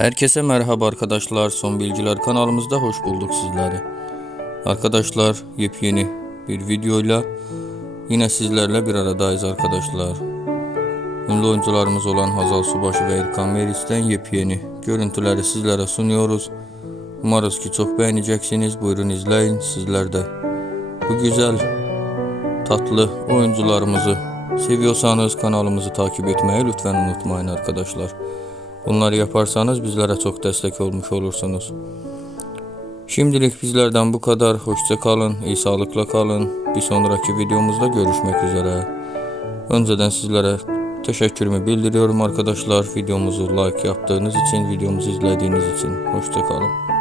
Herkese merhaba arkadaşlar. Son Bilgiler kanalımızda hoş bulduk sizleri. Arkadaşlar yepyeni bir videoyla yine sizlerle bir aradayız arkadaşlar. Ünlü oyuncularımız olan Hazal Subaşı ve Erkan Meriç'ten yepyeni görüntüleri sizlere sunuyoruz. Umarız ki çok beğeneceksiniz. Buyurun izleyin sizler de. Bu güzel tatlı oyuncularımızı seviyorsanız kanalımızı takip etmeyi lütfen unutmayın arkadaşlar. Bunları yaparsanız bizlere çok destek olmuş olursunuz. Şimdilik bizlerden bu kadar. Hoşça kalın, iyi sağlıkla kalın. Bir sonraki videomuzda görüşmek üzere. Önceden sizlere teşekkürümü bildiriyorum arkadaşlar. Videomuzu like yaptığınız için, videomuzu izlediğiniz için. Hoşça kalın.